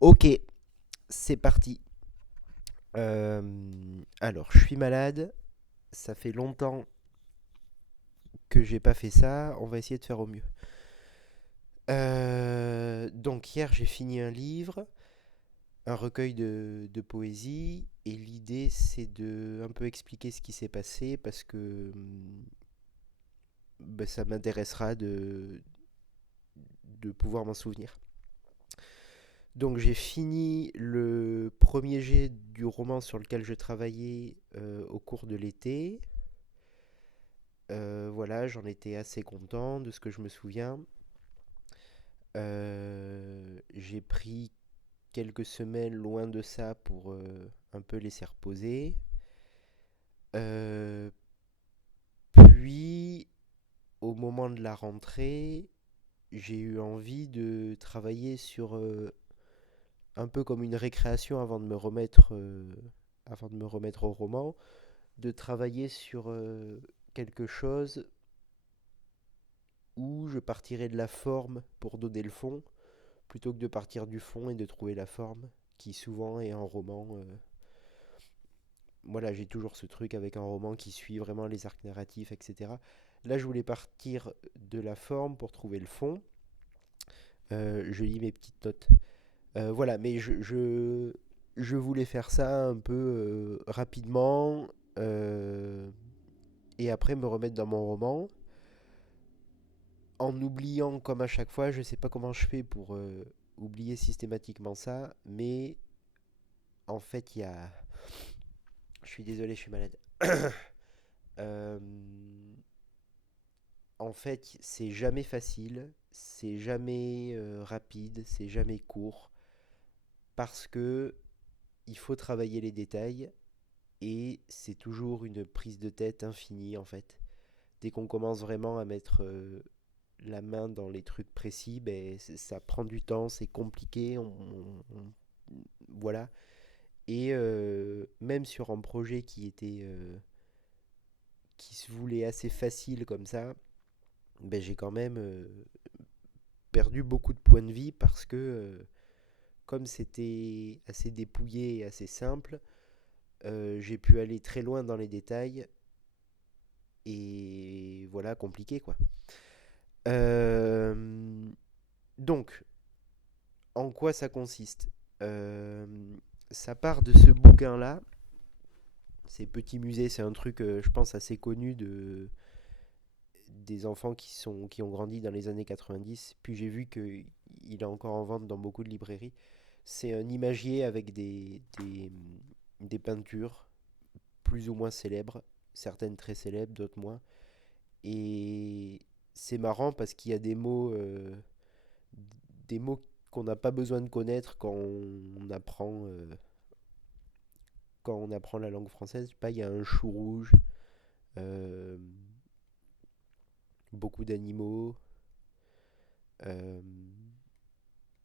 Ok, c'est parti. Alors, je suis malade. Ça fait longtemps que j'ai pas fait ça. On va essayer de faire au mieux. Donc, hier, j'ai fini un livre, un recueil de poésie. Et l'idée, c'est de un peu expliquer ce qui s'est passé parce que ça m'intéressera de pouvoir m'en souvenir. Donc, j'ai fini le premier jet du roman sur lequel je travaillais au cours de l'été. Voilà, j'en étais assez content de ce que je me souviens. J'ai pris quelques semaines loin de ça pour un peu laisser reposer. Euh, Puis, au moment de la rentrée, j'ai eu envie de travailler sur un peu comme une récréation avant de me remettre au roman, de travailler sur quelque chose où je partirais de la forme pour donner le fond, plutôt que de partir du fond et de trouver la forme, qui souvent est un roman. Voilà, j'ai toujours ce truc avec un roman qui suit vraiment les arcs narratifs, etc. Là, je voulais partir de la forme pour trouver le fond. Je lis mes petites notes. Voilà, mais je voulais faire ça un peu rapidement et après me remettre dans mon roman en oubliant comme à chaque fois, je sais pas comment je fais pour oublier systématiquement ça, mais en fait, il y a. Je suis désolé, je suis malade. Euh, En fait, c'est jamais facile, c'est jamais rapide, c'est jamais court, parce que il faut travailler les détails et c'est toujours une prise de tête infinie en fait. Dès qu'on commence vraiment à mettre la main dans les trucs précis, ça prend du temps, c'est compliqué, voilà. Et même sur un projet qui se voulait assez facile comme ça, j'ai quand même perdu beaucoup de points de vie parce que comme c'était assez dépouillé et assez simple, j'ai pu aller très loin dans les détails et voilà, compliqué quoi. Euh, donc, en quoi ça consiste? Euh, Ça part de ce bouquin-là. Ces petits musées, c'est un truc, je pense, assez connu des enfants qui ont grandi dans les années 90. Puis j'ai vu qu'il est encore en vente dans beaucoup de librairies. C'est un imagier avec des peintures plus ou moins célèbres, certaines très célèbres, d'autres moins. Et c'est marrant parce qu'il y a des mots qu'on n'a pas besoin de connaître quand on apprend la langue française. Je sais pas, il y a un chou rouge, euh, beaucoup d'animaux. Euh,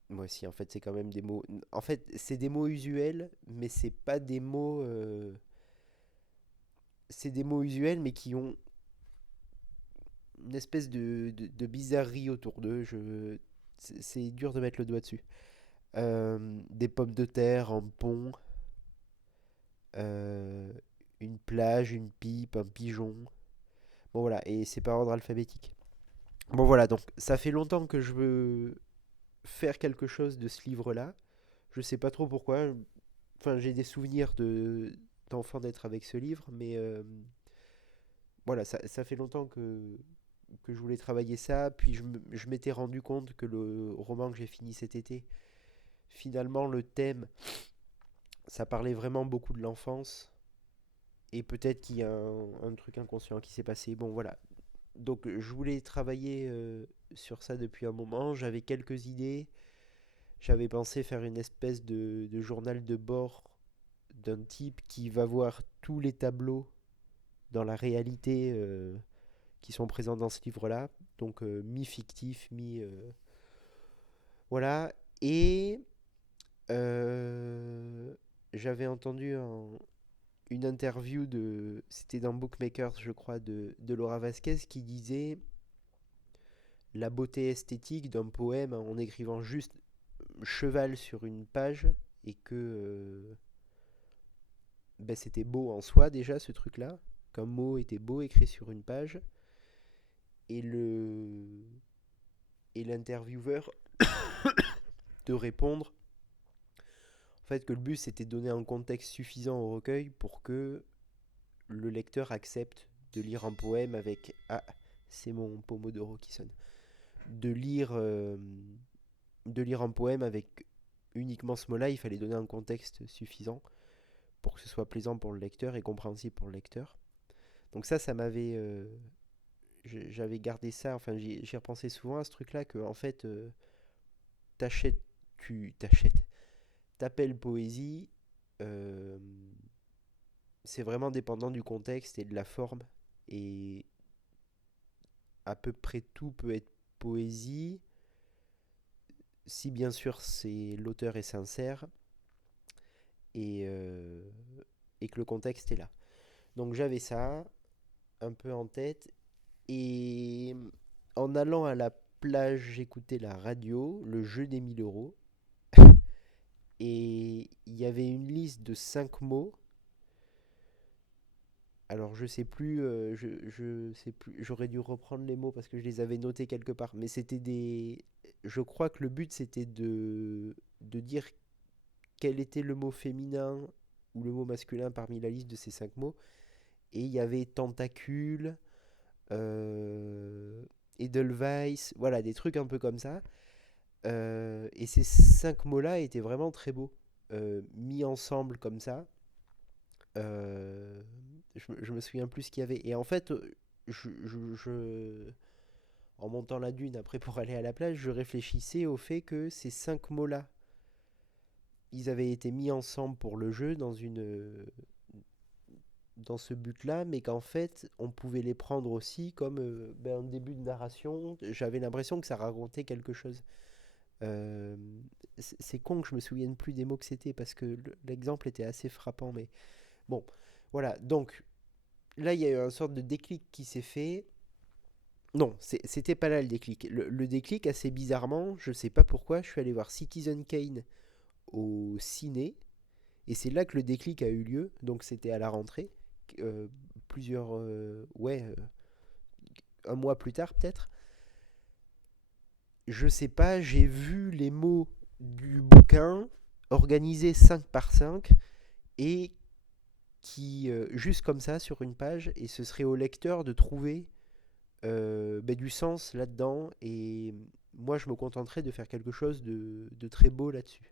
Moi aussi, en fait, c'est quand même des mots. En fait, c'est des mots usuels, mais c'est pas des mots. C'est des mots usuels, mais qui ont une espèce de bizarrerie autour d'eux. C'est dur de mettre le doigt dessus. Des pommes de terre, un pont, euh, une plage, une pipe, un pigeon. Bon voilà, et c'est par ordre alphabétique. Bon voilà, donc ça fait longtemps que je veux faire quelque chose de ce livre-là. Je sais pas trop pourquoi. Enfin, j'ai des souvenirs d'enfant d'être avec ce livre, mais voilà, ça fait longtemps que je voulais travailler ça. Puis je m'étais rendu compte que le roman que j'ai fini cet été, finalement, le thème, ça parlait vraiment beaucoup de l'enfance. Et peut-être qu'il y a un truc inconscient qui s'est passé. Bon, voilà. Donc, je voulais travailler sur ça depuis un moment. J'avais quelques idées. J'avais pensé faire une espèce de journal de bord d'un type qui va voir tous les tableaux dans la réalité qui sont présents dans ce livre-là. Donc, mi-fictif, mi. Voilà. Et euh, j'avais entendu une interview c'était dans Bookmakers, je crois, de Laura Vasquez qui disait la beauté esthétique d'un poème en écrivant juste cheval sur une page et que ben, c'était beau en soi déjà ce truc-là, qu'un mot était beau écrit sur une page, et l'intervieweur de répondre en fait que le but c'était de donner un contexte suffisant au recueil pour que le lecteur accepte de lire un poème avec c'est mon Pomodoro qui sonne, de lire un poème avec uniquement ce mot-là. Il fallait donner un contexte suffisant pour que ce soit plaisant pour le lecteur et compréhensible pour le lecteur. Donc ça m'avait j'avais gardé ça, enfin j'y repensé souvent à ce truc-là, que en fait t'achètes, t'appelles poésie, euh, c'est vraiment dépendant du contexte et de la forme, et à peu près tout peut être poésie, si bien sûr c'est l'auteur est sincère et, euh, et que le contexte est là. Donc j'avais ça un peu en tête, et en allant à la plage, j'écoutais la radio, le jeu des 1000 euros, et il y avait une liste de 5 mots. Alors je sais plus, je sais plus, j'aurais dû reprendre les mots parce que je les avais notés quelque part, mais c'était des... Je crois que le but c'était de dire quel était le mot féminin ou le mot masculin parmi la liste de ces 5 mots. Et il y avait tentacule, Edelweiss, voilà, des trucs un peu comme ça. Et ces 5 mots-là étaient vraiment très beaux, mis ensemble comme ça. Euh, je me souviens plus ce qu'il y avait. Et en fait, en montant la dune après pour aller à la plage, je réfléchissais au fait que ces 5 mots-là, ils avaient été mis ensemble pour le jeu dans ce but-là, mais qu'en fait, on pouvait les prendre aussi comme un début de narration. J'avais l'impression que ça racontait quelque chose. Euh, c'est con que je me souvienne plus des mots que c'était parce que l'exemple était assez frappant, mais bon, voilà. Donc là, il y a eu une sorte de déclic qui s'est fait. Non, c'était pas là le déclic. Le déclic, assez bizarrement, je sais pas pourquoi, je suis allé voir Citizen Kane au ciné, et c'est là que le déclic a eu lieu. Donc c'était à la rentrée, euh, un mois plus tard peut-être. Je sais pas, j'ai vu les mots du bouquin organisés 5 par 5 et qui, juste comme ça sur une page, et ce serait au lecteur de trouver du sens là-dedans, et moi je me contenterais de faire quelque chose de très beau là-dessus.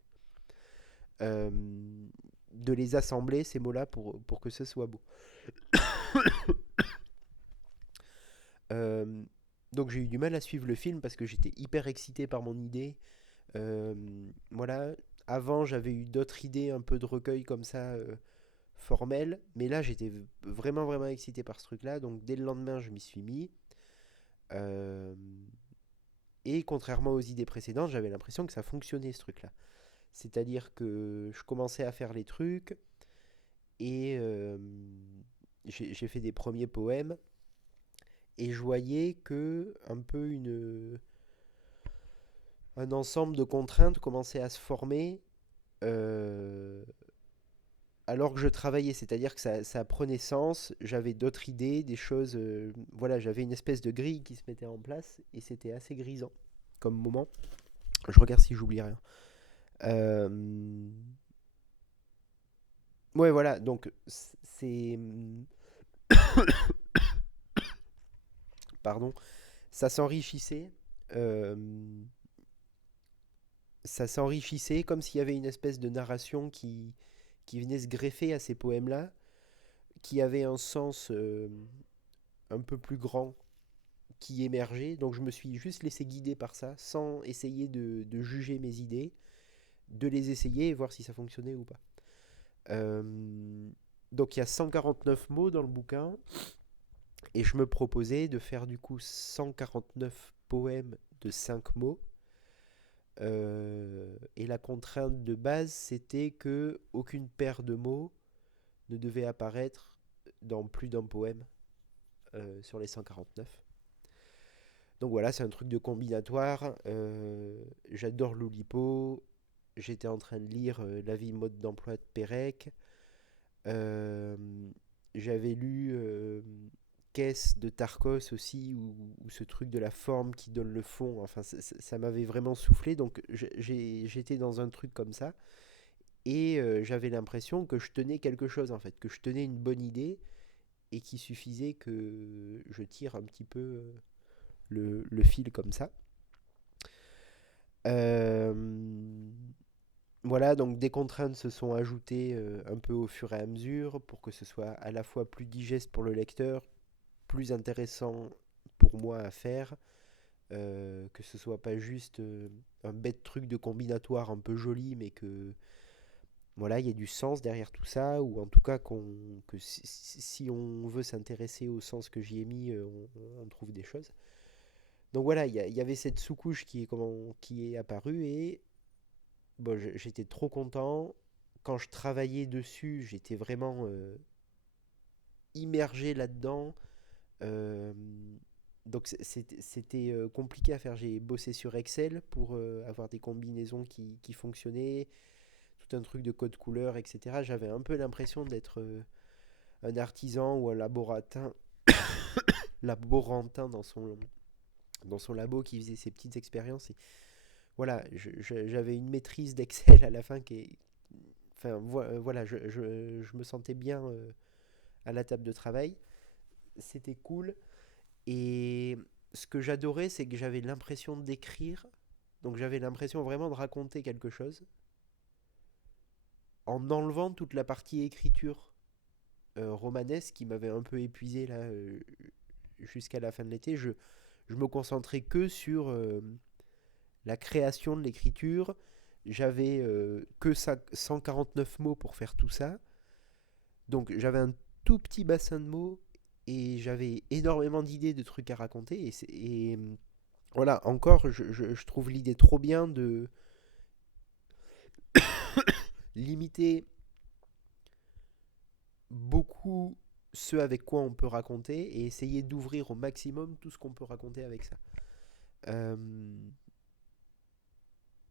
Euh, de les assembler ces mots-là pour que ce soit beau. Euh, donc j'ai eu du mal à suivre le film parce que j'étais hyper excité par mon idée. Euh, voilà. Avant, j'avais eu d'autres idées, un peu de recueil comme ça, formelles. Mais là, j'étais vraiment, vraiment excité par ce truc-là. Donc dès le lendemain, je m'y suis mis. Euh, et contrairement aux idées précédentes, j'avais l'impression que ça fonctionnait ce truc-là. C'est-à-dire que je commençais à faire les trucs et j'ai fait des premiers poèmes, et je voyais que un peu un ensemble de contraintes commençait à se former euh, alors que je travaillais, c'est-à-dire que ça prenait sens, j'avais d'autres idées, des choses, voilà, j'avais une espèce de grille qui se mettait en place, et c'était assez grisant comme moment. Je regarde si j'oublie rien. Euh, ouais, voilà, donc c'est... Pardon, ça s'enrichissait. euh, Ça s'enrichissait comme s'il y avait une espèce de narration qui venait se greffer à ces poèmes-là, qui avait un sens un peu plus grand qui émergeait. Donc je me suis juste laissé guider par ça, sans essayer de juger mes idées, de les essayer et voir si ça fonctionnait ou pas. Euh, donc il y a 149 mots dans le bouquin, et je me proposais de faire du coup 149 poèmes de 5 mots. Et la contrainte de base, c'était que aucune paire de mots ne devait apparaître dans plus d'un poème sur les 149. Donc voilà, c'est un truc de combinatoire. J'adore l'Oulipo. j'étais en train de lire La vie mode d'emploi de Pérec. Euh, J'avais lu Caisse de Tarkos aussi, où ce truc de la forme qui donne le fond. Enfin, ça m'avait vraiment soufflé. Donc, j'étais dans un truc comme ça. Et j'avais l'impression que je tenais quelque chose, en fait, que je tenais une bonne idée et qu'il suffisait que je tire un petit peu le fil comme ça. Euh, voilà, donc des contraintes se sont ajoutées un peu au fur et à mesure pour que ce soit à la fois plus digeste pour le lecteur, plus intéressant pour moi à faire, que ce soit pas juste un bête truc de combinatoire un peu joli, mais que voilà, il y ait du sens derrière tout ça, ou en tout cas que si on veut s'intéresser au sens que j'y ai mis, on trouve des choses. Donc voilà, il y avait cette sous-couche qui est apparue et bon, j'étais trop content. Quand je travaillais dessus, j'étais vraiment immergé là-dedans. Euh, donc c'était compliqué à faire. J'ai bossé sur Excel pour avoir des combinaisons qui fonctionnaient, tout un truc de code couleur, etc. J'avais un peu l'impression d'être un artisan ou un laborantin dans son labo qui faisait ses petites expériences. Et voilà, j'avais une maîtrise d'Excel à la fin qui est... Enfin, voilà, je me sentais bien à la table de travail. C'était cool. Et ce que j'adorais, c'est que j'avais l'impression d'écrire. Donc j'avais l'impression vraiment de raconter quelque chose en enlevant toute la partie écriture romanesque qui m'avait un peu épuisé là jusqu'à la fin de l'été. Je me concentrais que sur la création de l'écriture. J'avais que 149 mots pour faire tout ça. Donc j'avais un tout petit bassin de mots et j'avais énormément d'idées de trucs à raconter. Et voilà, encore, je trouve l'idée trop bien de limiter beaucoup ce avec quoi on peut raconter et essayer d'ouvrir au maximum tout ce qu'on peut raconter avec ça. Euh,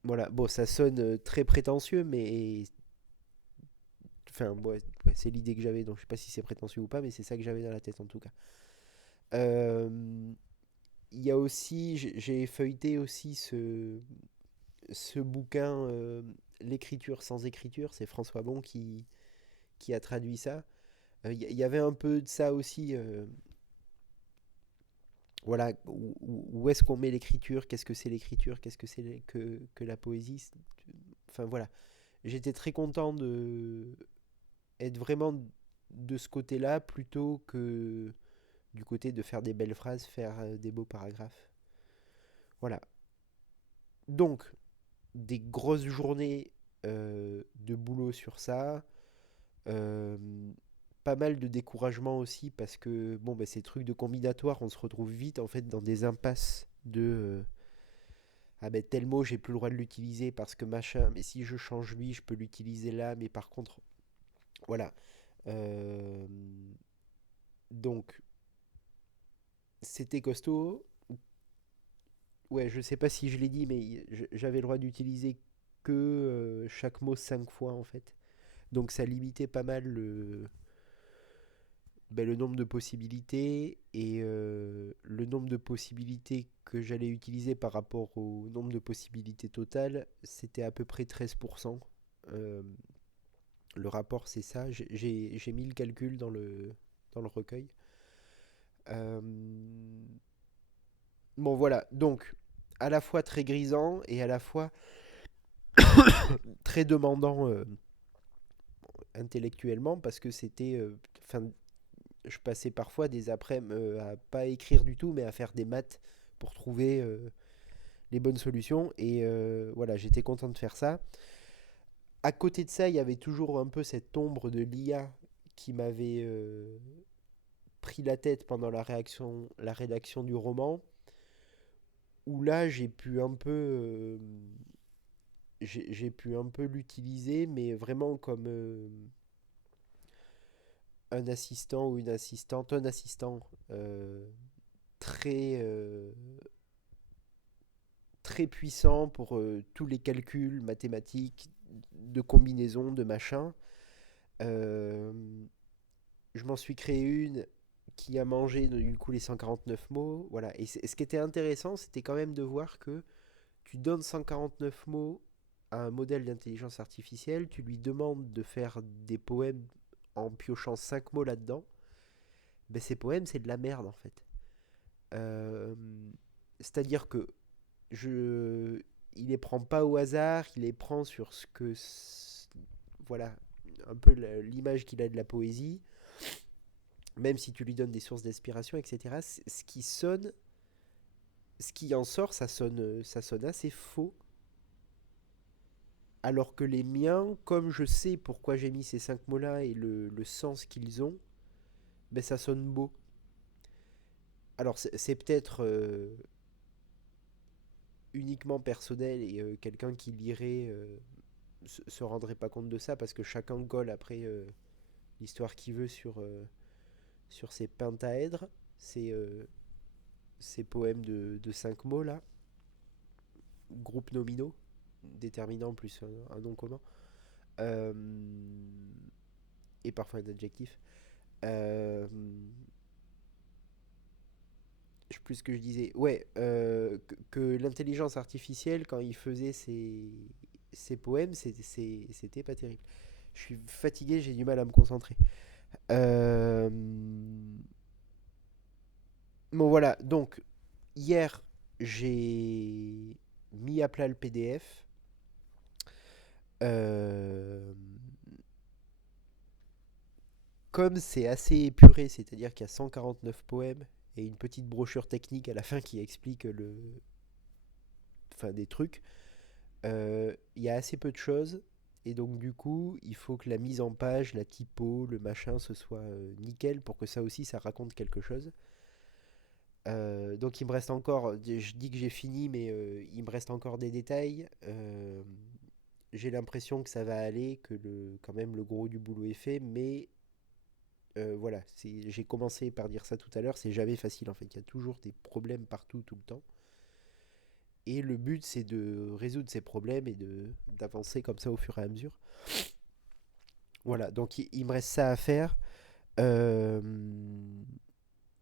voilà, bon, ça sonne très prétentieux, mais enfin, ouais, c'est l'idée que j'avais, donc je sais pas si c'est prétentieux ou pas, mais c'est ça que j'avais dans la tête en tout cas. Euh, Il y a aussi, j'ai feuilleté aussi ce bouquin, L'écriture sans écriture, c'est François Bon qui a traduit ça. Y avait un peu de ça aussi. Voilà, où est-ce qu'on met l'écriture? Qu'est-ce que c'est l'écriture? Qu'est-ce que c'est que la poésie? Enfin voilà, j'étais très content de être vraiment de ce côté-là plutôt que du côté de faire des belles phrases, faire des beaux paragraphes. Voilà. Donc, des grosses journées de boulot sur ça. Euh, Pas mal de découragement aussi parce que bon, bah, ces trucs de combinatoire, on se retrouve vite en fait dans des impasses de ah ben tel mot j'ai plus le droit de l'utiliser parce que machin, mais si je change lui, je peux l'utiliser là, mais par contre, voilà. Euh, donc c'était costaud. Ouais, je sais pas si je l'ai dit, mais j'avais le droit d'utiliser que chaque mot 5 fois en fait. Donc ça limitait pas mal le nombre de possibilités et le nombre de possibilités que j'allais utiliser par rapport au nombre de possibilités totales, c'était à peu près 13%. Euh, le rapport, c'est ça. J'ai mis le calcul dans le recueil. Euh, bon, voilà. Donc, à la fois très grisant et à la fois très demandant intellectuellement parce que c'était. Enfin, je passais parfois des après-midi à pas écrire du tout, mais à faire des maths pour trouver les bonnes solutions. Et voilà, j'étais content de faire ça. À côté de ça, il y avait toujours un peu cette ombre de l'IA qui m'avait pris la tête pendant la rédaction du roman, où là j'ai pu un peu, j'ai pu un peu l'utiliser, mais vraiment comme un assistant ou une assistante, un assistant très très puissant pour tous les calculs mathématiques, de combinaison, de machin. Euh, je m'en suis créé une qui a mangé du coup les 149 mots. Voilà. Et ce qui était intéressant, c'était quand même de voir que tu donnes 149 mots à un modèle d'intelligence artificielle, tu lui demandes de faire des poèmes en piochant 5 mots là-dedans. Ben, ces poèmes, c'est de la merde en fait. Euh, C'est-à-dire que je, il les prend pas au hasard, il les prend sur ce que, voilà, un peu l'image qu'il a de la poésie, même si tu lui donnes des sources d'inspiration, etc. Ce qui sonne, ce qui en sort, ça sonne assez faux. Alors que les miens, comme je sais pourquoi j'ai mis ces 5 mots-là et le sens qu'ils ont, ben ça sonne beau. Alors c'est peut-être uniquement personnel et quelqu'un qui lirait se rendrait pas compte de ça parce que chacun colle après l'histoire qu'il veut sur ses pentaèdres, ces, ces poèmes de 5 mots là, groupes nominaux, déterminant plus un nom commun, euh, et parfois un adjectif. Euh, je sais plus ce que je disais. Ouais, que l'intelligence artificielle, quand il faisait ses poèmes, c'était pas terrible. Je suis fatigué, j'ai du mal à me concentrer. Euh, Bon voilà, donc hier j'ai mis à plat le PDF. Euh, Comme c'est assez épuré, c'est-à-dire qu'il y a 149 poèmes et une petite brochure technique à la fin qui explique enfin, des trucs, il y a assez peu de choses. Et donc du coup, il faut que la mise en page, la typo, le machin, ce soit nickel pour que ça aussi, ça raconte quelque chose. Donc il me reste encore, je dis que j'ai fini, mais il me reste encore des détails. J'ai l'impression que ça va aller, que quand même le gros du boulot est fait, mais voilà, j'ai commencé par dire ça tout à l'heure, c'est jamais facile en fait, il y a toujours des problèmes partout, tout le temps. Et le but c'est de résoudre ces problèmes et d'avancer comme ça au fur et à mesure. Voilà, donc il me reste ça à faire. Euh,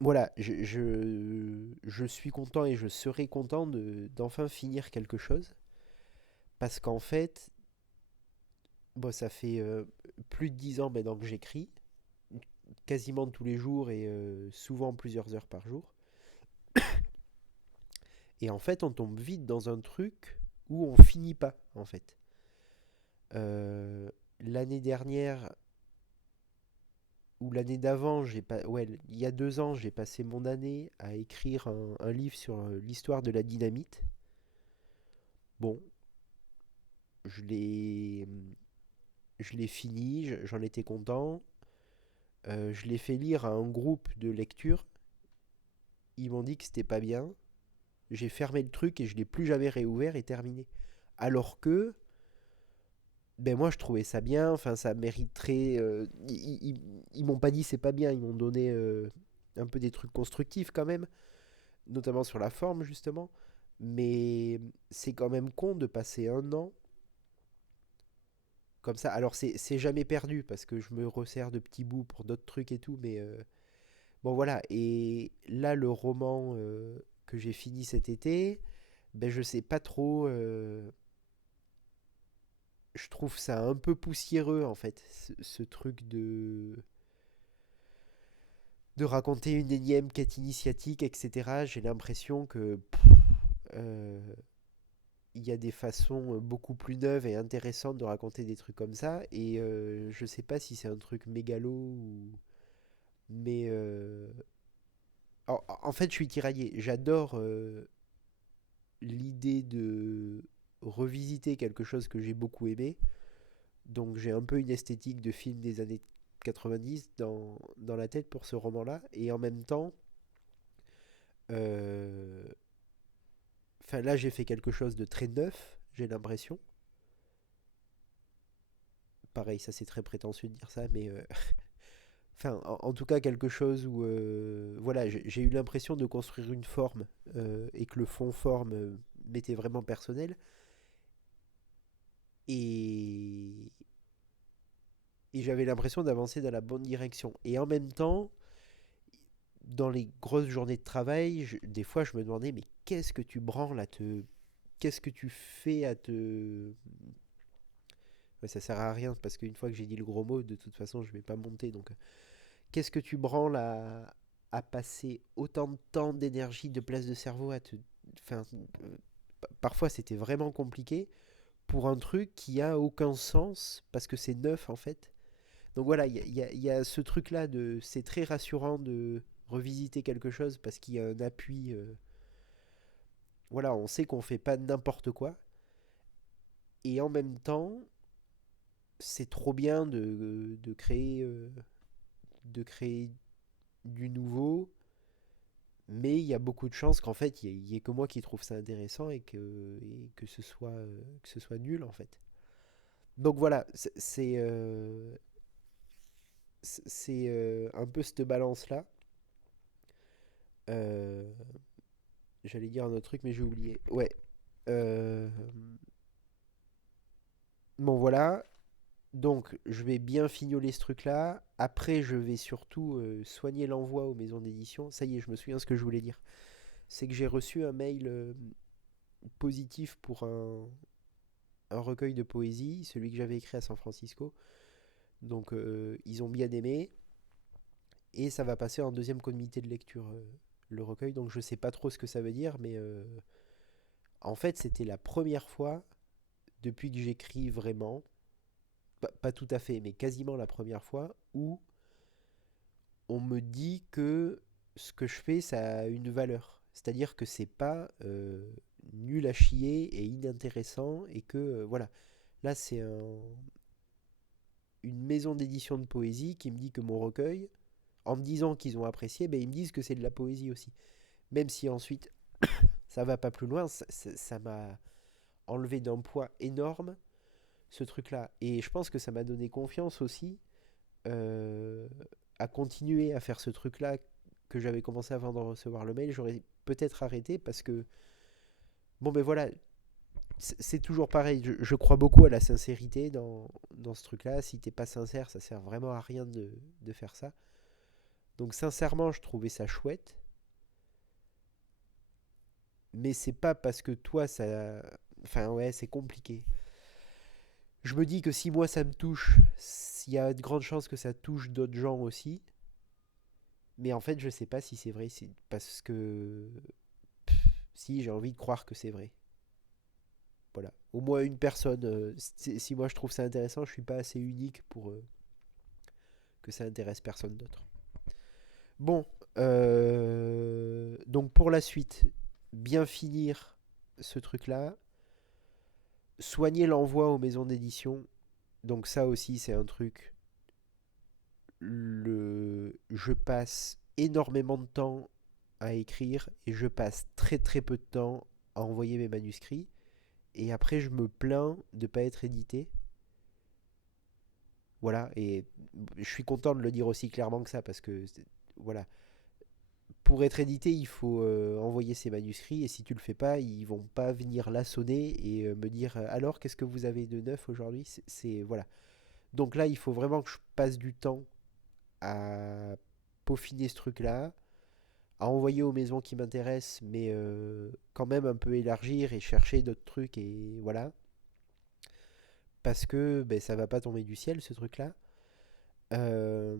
voilà, je suis content et je serai content d'enfin finir quelque chose. Parce qu'en fait, bon, ça fait plus de 10 ans maintenant que j'écris, quasiment tous les jours et souvent plusieurs heures par jour. Et en fait, on tombe vite dans un truc où on finit pas, en fait. L'année dernière, ou l'année d'avant, ouais, il y a 2 ans, j'ai passé mon année à écrire un livre sur l'histoire de la dynamite. Bon, je l'ai, je l'ai fini, j'en étais content. Je l'ai fait lire à un groupe de lecture. Ils m'ont dit que c'était pas bien. J'ai fermé le truc et je l'ai plus jamais réouvert et terminé. Alors que, ben moi je trouvais ça bien, enfin ça mériterait. Ils m'ont pas dit c'est pas bien, ils m'ont donné un peu des trucs constructifs quand même, notamment sur la forme justement. Mais c'est quand même con de passer un an comme ça. Alors c'est jamais perdu parce que je me resserre de petits bouts pour d'autres trucs et tout, mais bon voilà. Et là le roman que j'ai fini cet été, ben je sais pas trop. Je trouve ça un peu poussiéreux en fait, ce truc de raconter une énième quête initiatique, etc. J'ai l'impression que euh, il y a des façons beaucoup plus neuves et intéressantes de raconter des trucs comme ça. Et je sais pas si c'est un truc mégalo ou. Mais en fait, je suis tiraillé. J'adore l'idée de revisiter quelque chose que j'ai beaucoup aimé. Donc j'ai un peu une esthétique de film des années 90 dans la tête pour ce roman-là. Et en même temps, euh, enfin là j'ai fait quelque chose de très neuf, j'ai l'impression. Pareil, ça c'est très prétentieux de dire ça, mais enfin en tout cas quelque chose où voilà, j'ai eu l'impression de construire une forme et que le fond forme m'était vraiment personnel. Et, et j'avais l'impression d'avancer dans la bonne direction. Et en même temps, dans les grosses journées de travail, des fois je me demandais, mais qu'est-ce que tu branles à te... Qu'est-ce que tu fais à te... Ouais, ça sert à rien, parce qu'une fois que j'ai dit le gros mot, de toute façon je vais pas monter. Donc qu'est-ce que tu branles à passer autant de temps, d'énergie, de place de cerveau à te... Enfin, parfois c'était vraiment compliqué pour un truc qui a aucun sens, parce que c'est neuf en fait. Donc voilà, il y a ce truc-là de... C'est très rassurant de revisiter quelque chose parce qu'il y a un appui. Voilà, on sait qu'on fait pas n'importe quoi. Et en même temps, c'est trop bien de créer du nouveau. Mais il y a beaucoup de chances qu'en fait, il y ait que moi qui trouve ça intéressant et que ce soit nul en fait. Donc voilà, c'est un peu cette balance-là. Euh, J'allais dire un autre truc, mais j'ai oublié. Ouais. Euh, bon, voilà. Donc, je vais bien fignoler ce truc-là. Après, je vais surtout soigner l'envoi aux maisons d'édition. Ça y est, je me souviens ce que je voulais dire. C'est que j'ai reçu un mail positif pour un recueil de poésie, celui que j'avais écrit à San Francisco. Donc, ils ont bien aimé. Et ça va passer en deuxième comité de lecture, le recueil. Donc, je sais pas trop ce que ça veut dire, mais en fait, c'était la première fois depuis que j'écris vraiment, pas tout à fait, mais quasiment la première fois, où on me dit que ce que je fais, ça a une valeur. C'est-à-dire que c'est pas nul à chier et inintéressant et que voilà. Là, c'est une maison d'édition de poésie qui me dit que mon recueil, en me disant qu'ils ont apprécié, ben, ils me disent que c'est de la poésie aussi. Même si ensuite ça va pas plus loin, ça m'a enlevé d'un poids énorme ce truc-là. Et je pense que ça m'a donné confiance aussi euh, à continuer à faire ce truc-là que j'avais commencé avant de recevoir le mail. J'aurais peut-être arrêté parce que, bon ben voilà, c'est toujours pareil. Je crois beaucoup à la sincérité dans ce truc-là. Si t'es pas sincère, ça sert vraiment à rien de faire ça. Donc sincèrement, je trouvais ça chouette. Mais c'est pas parce que toi, ça... Enfin ouais, c'est compliqué. Je me dis que si moi ça me touche, il y a de grandes chances que ça touche d'autres gens aussi. Mais en fait, je sais pas si c'est vrai, c'est parce que si j'ai envie de croire que c'est vrai. Voilà. Au moins une personne. Si moi je trouve ça intéressant, je suis pas assez unique pour que ça intéresse personne d'autre. Bon, donc pour la suite, bien finir ce truc-là, soigner l'envoi aux maisons d'édition. Donc ça aussi, c'est un truc. Je passe énormément de temps à écrire et je passe très très peu de temps à envoyer mes manuscrits. Et après, je me plains de ne pas être édité. Voilà, et je suis content de le dire aussi clairement que ça, parce que, voilà, pour être édité, il faut envoyer ses manuscrits, et si tu le fais pas, ils vont pas venir là sonner et me dire alors, qu'est-ce que vous avez de neuf aujourd'hui. Voilà. Donc là, il faut vraiment que je passe du temps à peaufiner ce truc-là, à envoyer aux maisons qui m'intéressent, mais quand même un peu élargir et chercher d'autres trucs, et voilà. Parce que ben, ça va pas tomber du ciel, ce truc-là. Euh,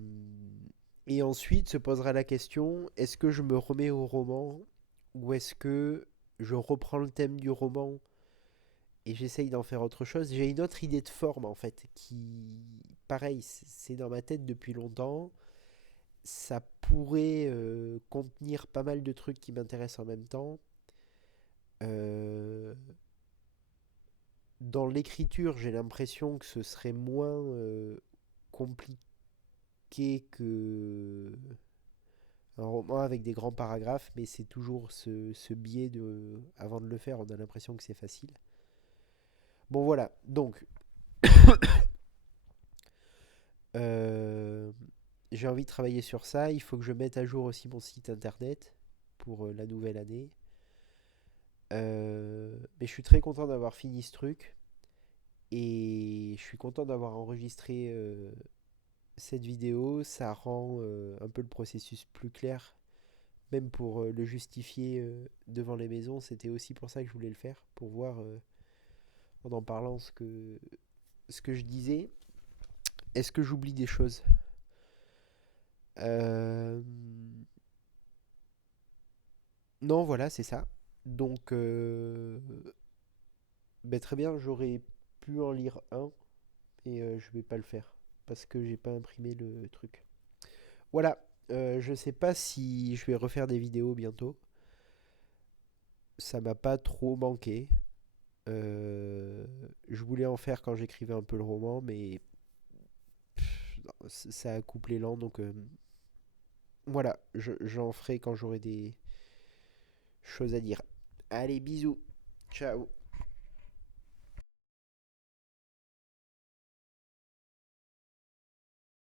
et ensuite se posera la question, est-ce que je me remets au roman ou est-ce que je reprends le thème du roman et j'essaye d'en faire autre chose. J'ai une autre idée de forme en fait qui, pareil, c'est dans ma tête depuis longtemps. Ça pourrait contenir pas mal de trucs qui m'intéressent en même temps. Euh, Dans l'écriture, j'ai l'impression que ce serait moins compliqué que un roman avec des grands paragraphes, mais c'est toujours ce biais de... Avant de le faire, on a l'impression que c'est facile. Bon voilà, donc euh, j'ai envie de travailler sur ça. Il faut que je mette à jour aussi mon site internet pour la nouvelle année. Mais je suis très content d'avoir fini ce truc. Et je suis content d'avoir enregistré cette vidéo. Ça rend un peu le processus plus clair. Même pour le justifier devant les maisons. C'était aussi pour ça que je voulais le faire. Pour voir, en parlant, ce que je disais. Est-ce que j'oublie des choses? Euh, Non, voilà, c'est ça. Donc, ben, très bien, j'aurais pu en lire un, mais je vais pas le faire parce que j'ai pas imprimé le truc. Voilà, je sais pas si je vais refaire des vidéos bientôt. Ça m'a pas trop manqué. Euh, je voulais en faire quand j'écrivais un peu le roman, mais non, ça a couplé lent, donc voilà, j'en ferai quand j'aurai des choses à dire. Allez, bisous, ciao.